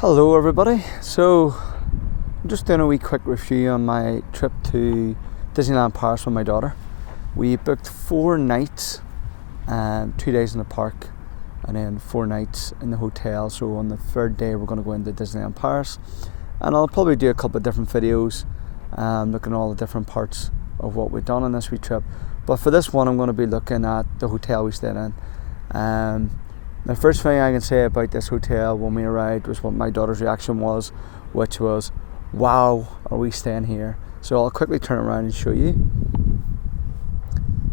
Hello everybody, so I'm just doing a wee quick review on my trip to Disneyland Paris with my daughter. We booked 4 nights, 2 days in the park and then 4 nights in the hotel. So on the third day we're going to go into Disneyland Paris, and I'll probably do a couple of different videos looking at all the different parts of what we've done on this wee trip. But for this one I'm going to be looking at the hotel we stayed in. The first thing I can say about this hotel when we arrived was what my daughter's reaction was, which was, wow, are we staying here? So I'll quickly turn around and show you.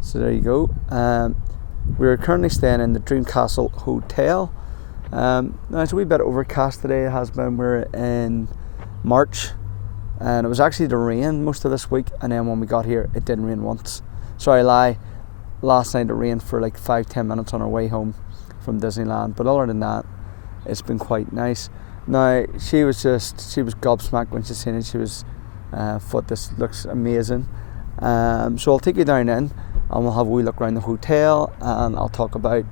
So there you go. We're currently staying in the Dream Castle Hotel. Now it's a wee bit overcast today, it has been. We're in March and it was actually to rain most of this week, and then when we got here it didn't rain once. Sorry, lie. Last night it rained for like 5-10 minutes on our way home from Disneyland, but other than that it's been quite nice. Now she was gobsmacked when she seen it. She was thought this looks amazing. So I'll take you down in and we'll have a wee look around the hotel, and I'll talk about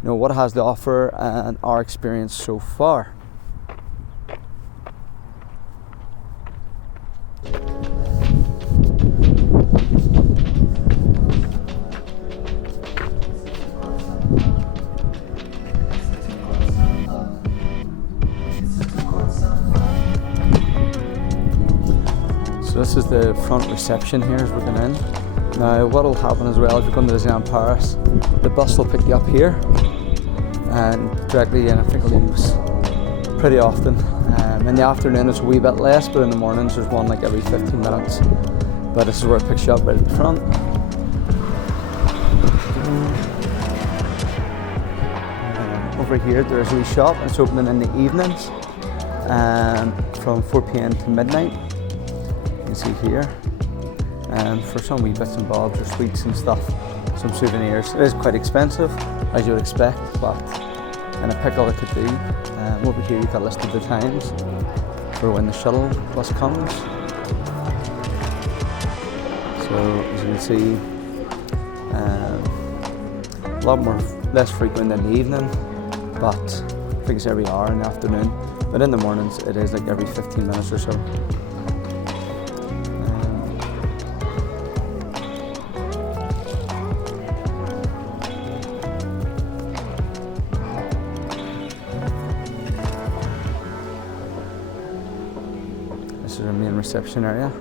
what it has to offer and our experience so far. So this is the front reception here as we're going in. Now what will happen as well, if you're going to Disneyland Paris, the bus will pick you up here and directly in. I think it leaves pretty often. In the afternoon it's a wee bit less, but in the mornings there's one like every 15 minutes. But this is where it picks you up right at the front. Over here there's a wee shop. It's opening in the evenings from 4 p.m. to midnight. You can see here, for some wee bits and bobs or sweets and stuff, some souvenirs. It is quite expensive, as you would expect, but in a pickle it could do. Over here you've got listed the times for when the shuttle bus comes. So as you can see, a lot less frequent in the evening, but I think it's every hour in the afternoon. But in the mornings it is like every 15 minutes or so. This is our main reception area.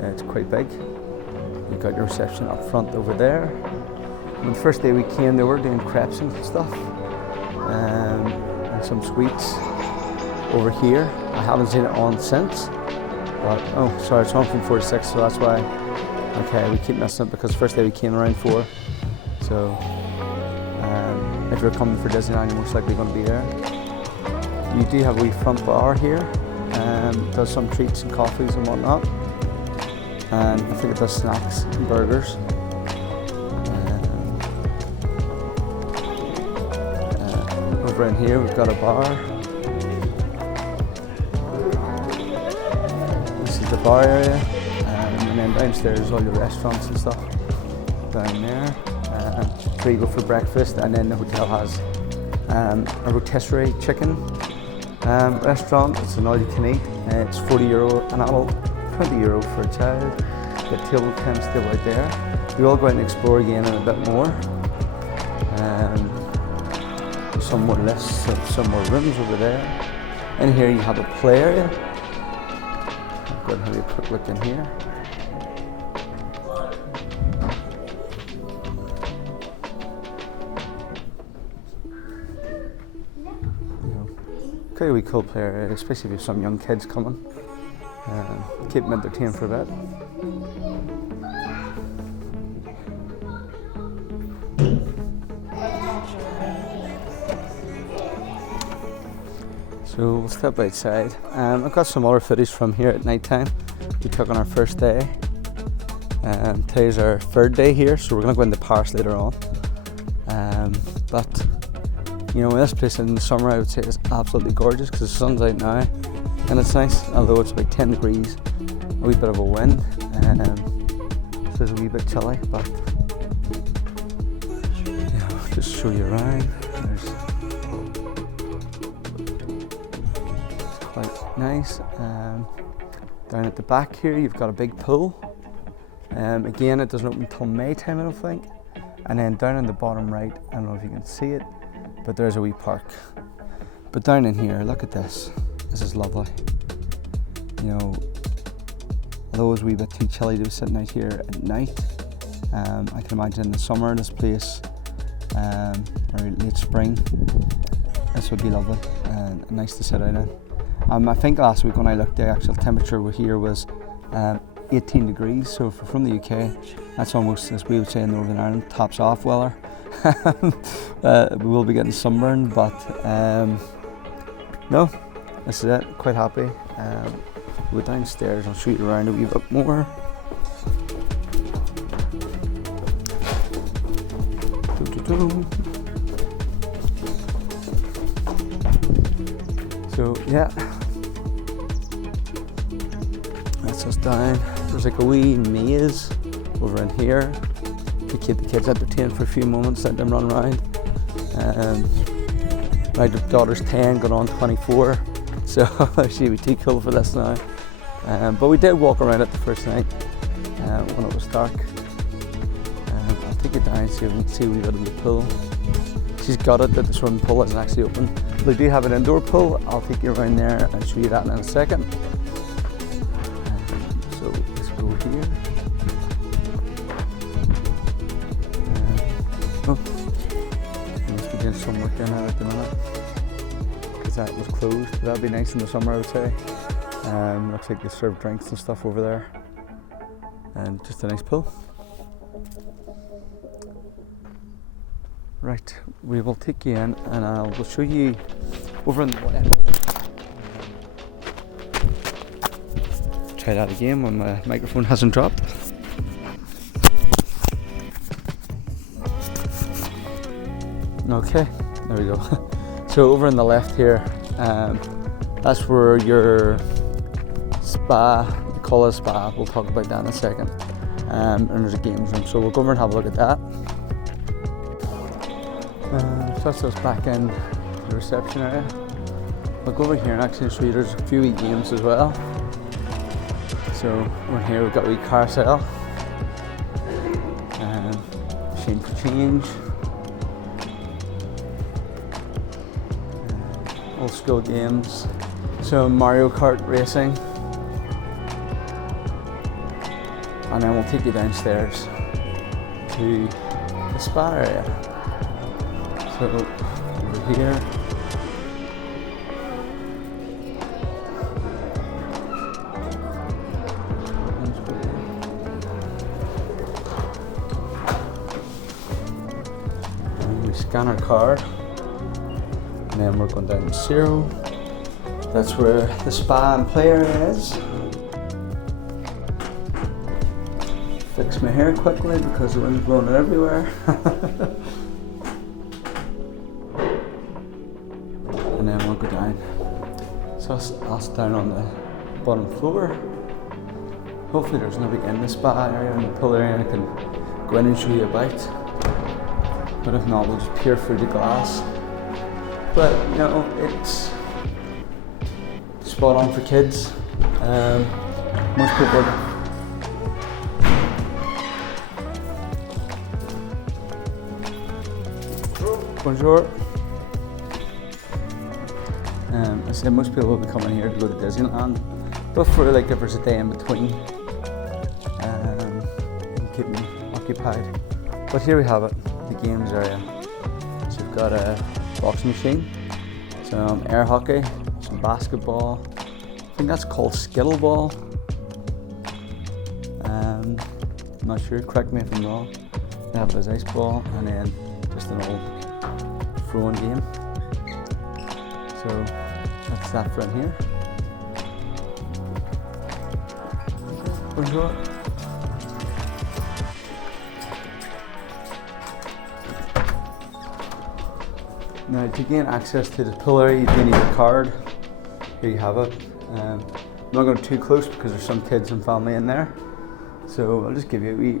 It's quite big. You've got your reception up front over there. On the first day we came, they were doing crepes and stuff, and some sweets over here. I haven't seen it on since, but oh, sorry, it's on from 4 to 6, so that's why. Okay, we keep missing it because the first day we came around 4. So if you're coming for Disneyland, you're most likely going to be there. You do have a wee front bar here. Does some treats and coffees and whatnot, and I think it does snacks and burgers. Over in here we've got a bar. This is the bar area, and then downstairs is all your restaurants and stuff down there. Where you go for breakfast, and then the hotel has a rotisserie chicken restaurant. It's an all you can eat. It's €40 an adult, €20 for a child. The table tents still out there. We will go out and explore again in a bit more. Some more lists of some more rooms over there. In here you have a play area. I'll go and have a quick look in here. Quite a wee cool play area, especially if you have some young kids coming. Keep them entertained for a bit. So we'll step outside. I've got some other footage from here at night time we took on our first day. Today's our third day here, so we're going to go into Paris later on. But this place in the summer I would say is absolutely gorgeous because the sun's out now and it's nice, although it's about 10 degrees, a wee bit of a wind, so it's a wee bit chilly, but just show you around. There's quite nice. Down at the back here you've got a big pool. Again, it doesn't open until May time, I don't think. And then down in the bottom right, I don't know if you can see it, but there's a wee park. But down in here, look at this. This is lovely. You know, although it was a wee bit too chilly to be sitting out here at night, I can imagine in the summer this place, or late spring, this would be lovely and nice to sit out in. I think last week when I looked, the actual temperature here was 18 degrees, so if we're from the UK, that's almost, as we would say in Northern Ireland, tops off weather. We will be getting sunburned, but no, this is it, quite happy. We'll go downstairs, I'll show you around a wee bit more. So yeah, that's us down. There's like a wee maze over in here to keep the kids entertained for a few moments, let them run around. My daughter's 10, going on 24, so she'll be too cool for this now. But we did walk around it the first night when it was dark. I'll take you down so you can see a wee bit of the pool. She's got it that the swimming pool isn't actually open. They do have an indoor pool. I'll take you around there and show you that in a second. So let's go here. I must be doing some work in there at the minute because that was closed. That'd be nice in the summer, I would say. Looks like they serve drinks and stuff over there, and just a nice pool. Right, we will take you in and I will show you over on the left. Try that again when my microphone hasn't dropped. Okay, there we go. So over on the left here, that's where your spa, you call it a spa, we'll talk about that in a second. And there's a games room, so we'll go over and have a look at that. That's us back in the reception area. We'll go over here and actually show you there's a few wee games as well. So over here we've got a wee carousel, machine for change, old school games, so Mario Kart racing, and then we'll take you downstairs to the spa area. So over here, and we scan our card, and then we're going down to 0. That's where the spa and play area is. Fix my hair quickly because the wind's blowing it everywhere. And then we'll go down. So us down on the bottom floor. Hopefully there's nobody in the spa area and the pool area and I can go in and show you about. But if not, we'll just peer through the glass. But you know, it's spot on for kids. Most people Bonjour. I said most people will be coming here to go to Disneyland, but for like if there's a day in between, keep them occupied. But here we have it, the games area. So we've got a boxing machine, some air hockey, some basketball. I think that's called skittleball. I'm not sure, correct me if I'm wrong. They have this ice ball and then just an old throwing game. So that's that for in here. Bonjour. Now to gain access to the pool area, you do need a card. Here you have it. I'm not going too close because there's some kids and family in there. So I'll just give you a wee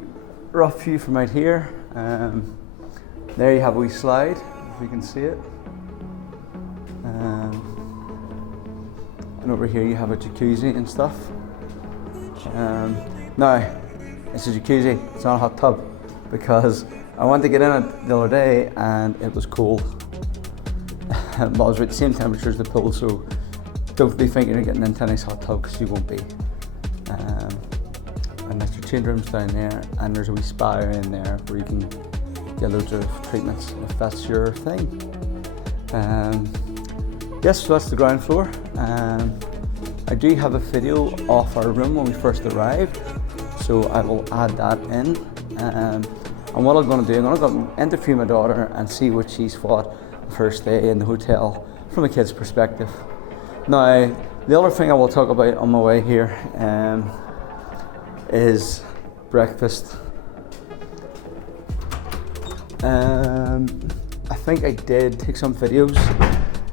rough view from out here. There you have a wee slide, if you can see it. And and over here you have a jacuzzi and stuff. Now, it's a jacuzzi, it's not a hot tub, because I went to get in it the other day and it was cold. Well, it was about the same temperature as the pool, so don't be thinking you're getting into a nice hot tub, because you won't be. And there's your change rooms down there, and there's a wee spa area in there where you can get loads of treatments if that's your thing. Yes, so that's the ground floor. I do have a video of our room when we first arrived, so I will add that in. And what I'm going to do, I'm going to interview my daughter and see what she's thought the first day in the hotel from a kid's perspective. Now, the other thing I will talk about on my way here is breakfast. I think I did take some videos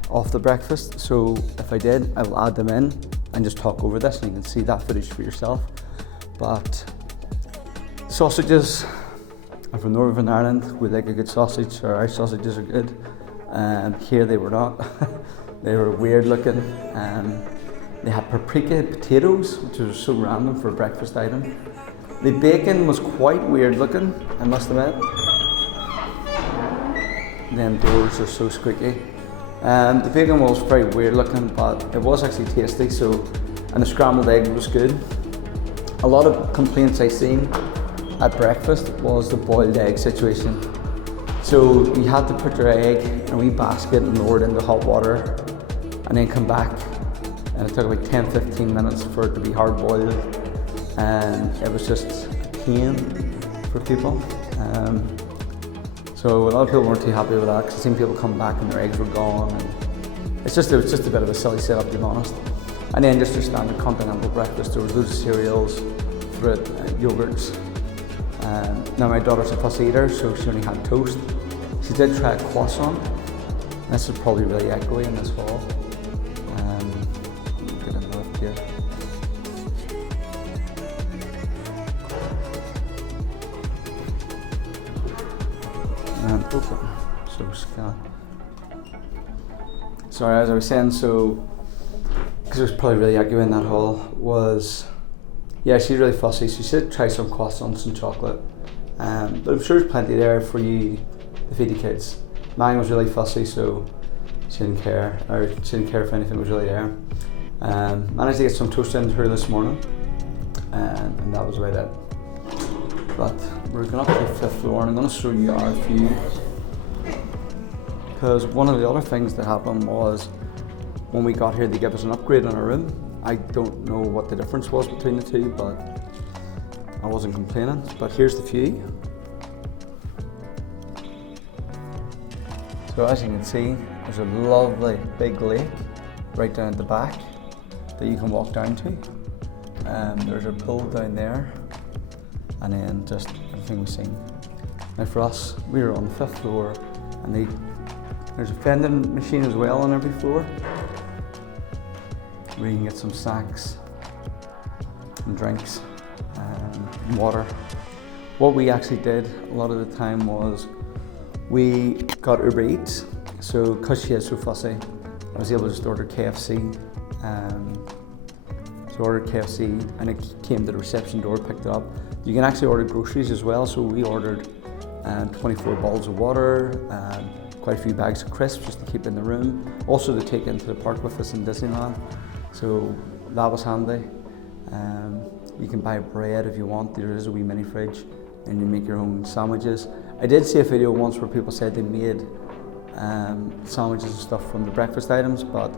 of the breakfast, so if I did, I will add them in and just talk over this, and you can see that footage for yourself. But sausages, I'm from Northern Ireland, we like a good sausage, or our sausages are good. Here they were not. They were weird looking. They had paprika potatoes, which was so random for a breakfast item. The bacon was quite weird looking, I must admit. Them doors are so squeaky. The bacon was very weird looking, but it was actually tasty. And the scrambled egg was good. A lot of complaints I seen at breakfast was the boiled egg situation. So you had to put your egg in a wee basket and lower it into hot water, and then come back. And it took about 10-15 minutes for it to be hard boiled, and it was just a pain for people. So a lot of people weren't too happy with that, because I've seen people come back and their eggs were gone. And it was just a bit of a silly setup, to be honest. And then just your standard continental breakfast, there was loads of cereals, fruit, yogurts. Now my daughter's a fussy eater, so she only had toast. She did try a croissant. This is probably really echoey in this hall. Get in the lift here. And open. So scan. Sorry, as I was saying, so because it was probably really echoey in that hall, yeah, she's really fussy, so she did try some croissants and chocolate. But I'm sure there's plenty there for you to feed the kids. Mine was really fussy, so she didn't care, if anything was really there. Managed to get some toast into her this morning, and that was about it. But we're going up to the 5th floor, and I'm going to show you our view. Because one of the other things that happened was, when we got here, they gave us an upgrade on our room. I don't know what the difference was between the two, but I wasn't complaining. But here's the view. So as you can see, there's a lovely big lake right down at the back that you can walk down to. There's a pool down there, and then just everything we've seen. Now for us, we were on the 5th floor, and there's a vending machine as well on every floor, where you can get some snacks and drinks and water. What we actually did a lot of the time was we got Uber Eats. So because she is so fussy, I was able to just order KFC. So I ordered KFC, and it came to the reception door, picked it up. You can actually order groceries as well. So we ordered 24 bottles of water, quite a few bags of crisps just to keep in the room. Also to take into the park with us in Disneyland. So that was handy. You can buy bread if you want. There is a wee mini fridge, and you make your own sandwiches. I did see a video once where people said they made sandwiches and stuff from the breakfast items, but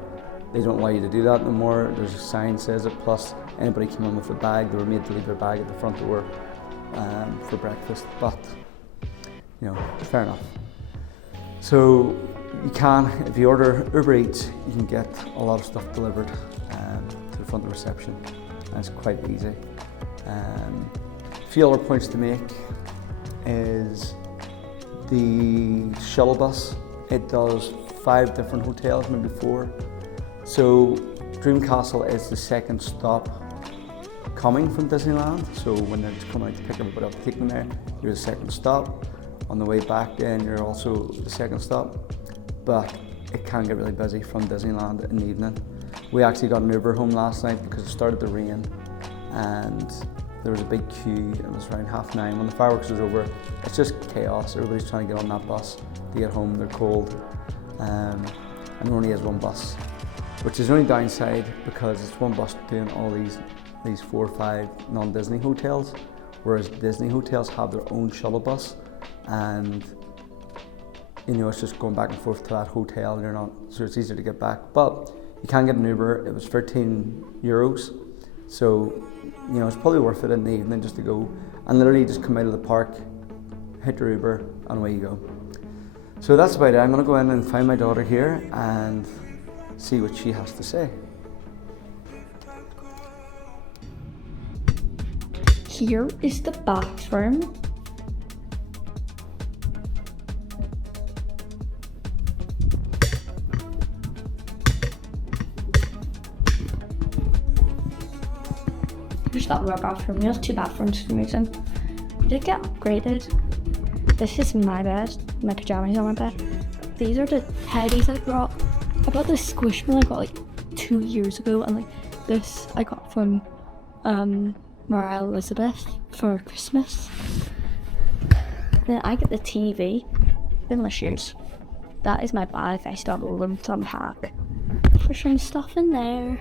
they don't allow you to do that no more. There's a sign that says it, plus anybody came in with a bag, they were made to leave their bag at the front door for breakfast, but you know, fair enough. So you can, if you order Uber Eats, you can get a lot of stuff delivered to the front of the reception, and it's quite easy. A few other points to make is the shuttle bus. It does 5 different hotels, maybe 4. So Dream Castle is the second stop coming from Disneyland. So when they're coming out to pick everybody up to take them there, you're the second stop. On the way back then, you're also the second stop. But it can get really busy from Disneyland in the evening. We actually got an Uber home last night because it started to rain and there was a big queue. It was around 9:30 when the fireworks was over. It's just chaos. Everybody's trying to get on that bus to get home. They're cold, and there only is one bus, which is the only downside because it's one bus doing all these 4 or 5 non-Disney hotels, whereas Disney hotels have their own shuttle bus, and it's just going back and forth to that hotel. So it's easier to get back. But you can get an Uber. It was €13, so it's probably worth it in the evening just to go and literally just come out of the park, hit your Uber, and away you go. So that's about it. I'm gonna go in and find my daughter here and see what she has to say. Here is the bathroom. Here's that real bathroom. There's 2 bathrooms for some reason. Did it get upgraded? This is my bed. My pajamas on my bed. These are the teddies I brought. I bought this Squishmallow I got like 2 years ago, and this I got from Mariah Elizabeth for Christmas. Then I get the TV. Delicious. That is my bag. I still have a lump sum pack. There's some stuff in there.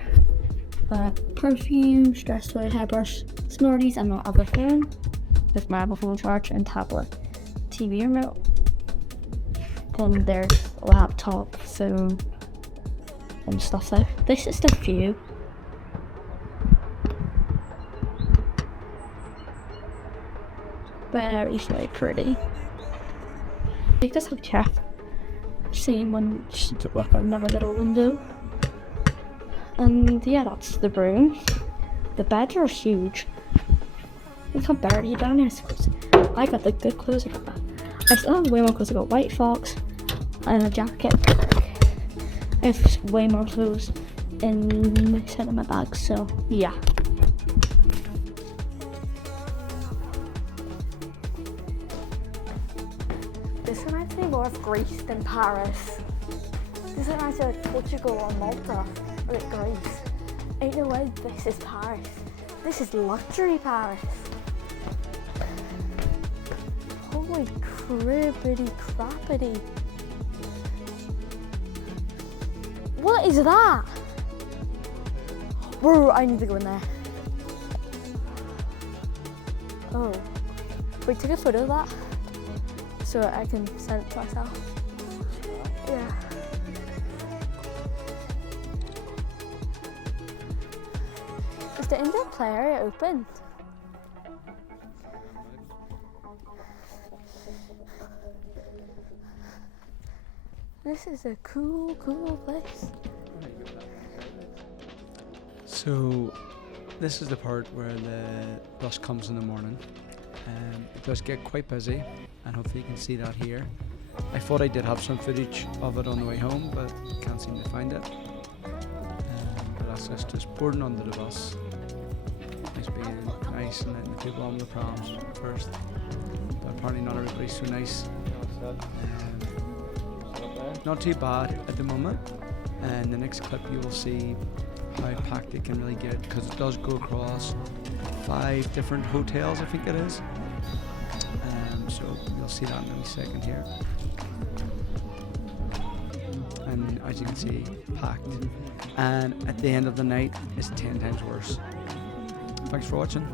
Perfume, stress toy, hairbrush, Snorties, and my other phone with my other phone charger and tablet, TV remote. And there's a laptop, phone, and stuff there. This is the view. Very pretty. I think this will check. Same one, just to work on another little window. And yeah, that's the room. The beds are huge. You can barely get down here, I suppose. I got the good clothes. I still have way more clothes. I got white fox and a jacket. I have way more clothes inside of my bag, so yeah. This reminds me more of Greece than Paris. This reminds me of Portugal or Malta. Like Greece. Ain't no way this is Paris. This is luxury Paris. Holy cribbity crappity. What is that? Bro, I need to go in there. Oh. Wait, take a photo of that so I can send it to myself. Yeah. Is the indoor play area open? This is a cool place. So this is the part where the bus comes in the morning. It does get quite busy, and hopefully you can see that here. I thought I did have some footage of it on the way home, but can't seem to find it. But that's us just boarding onto the bus. It's being nice and letting the people on the proms first. But apparently not everybody's so nice. Not too bad at the moment. And the next clip you will see how packed it can really get, because it does go across 5 different hotels, I think it is. So you'll see that in a second here. And as you can see, packed. And at the end of the night, it's 10 times worse. Thanks for watching.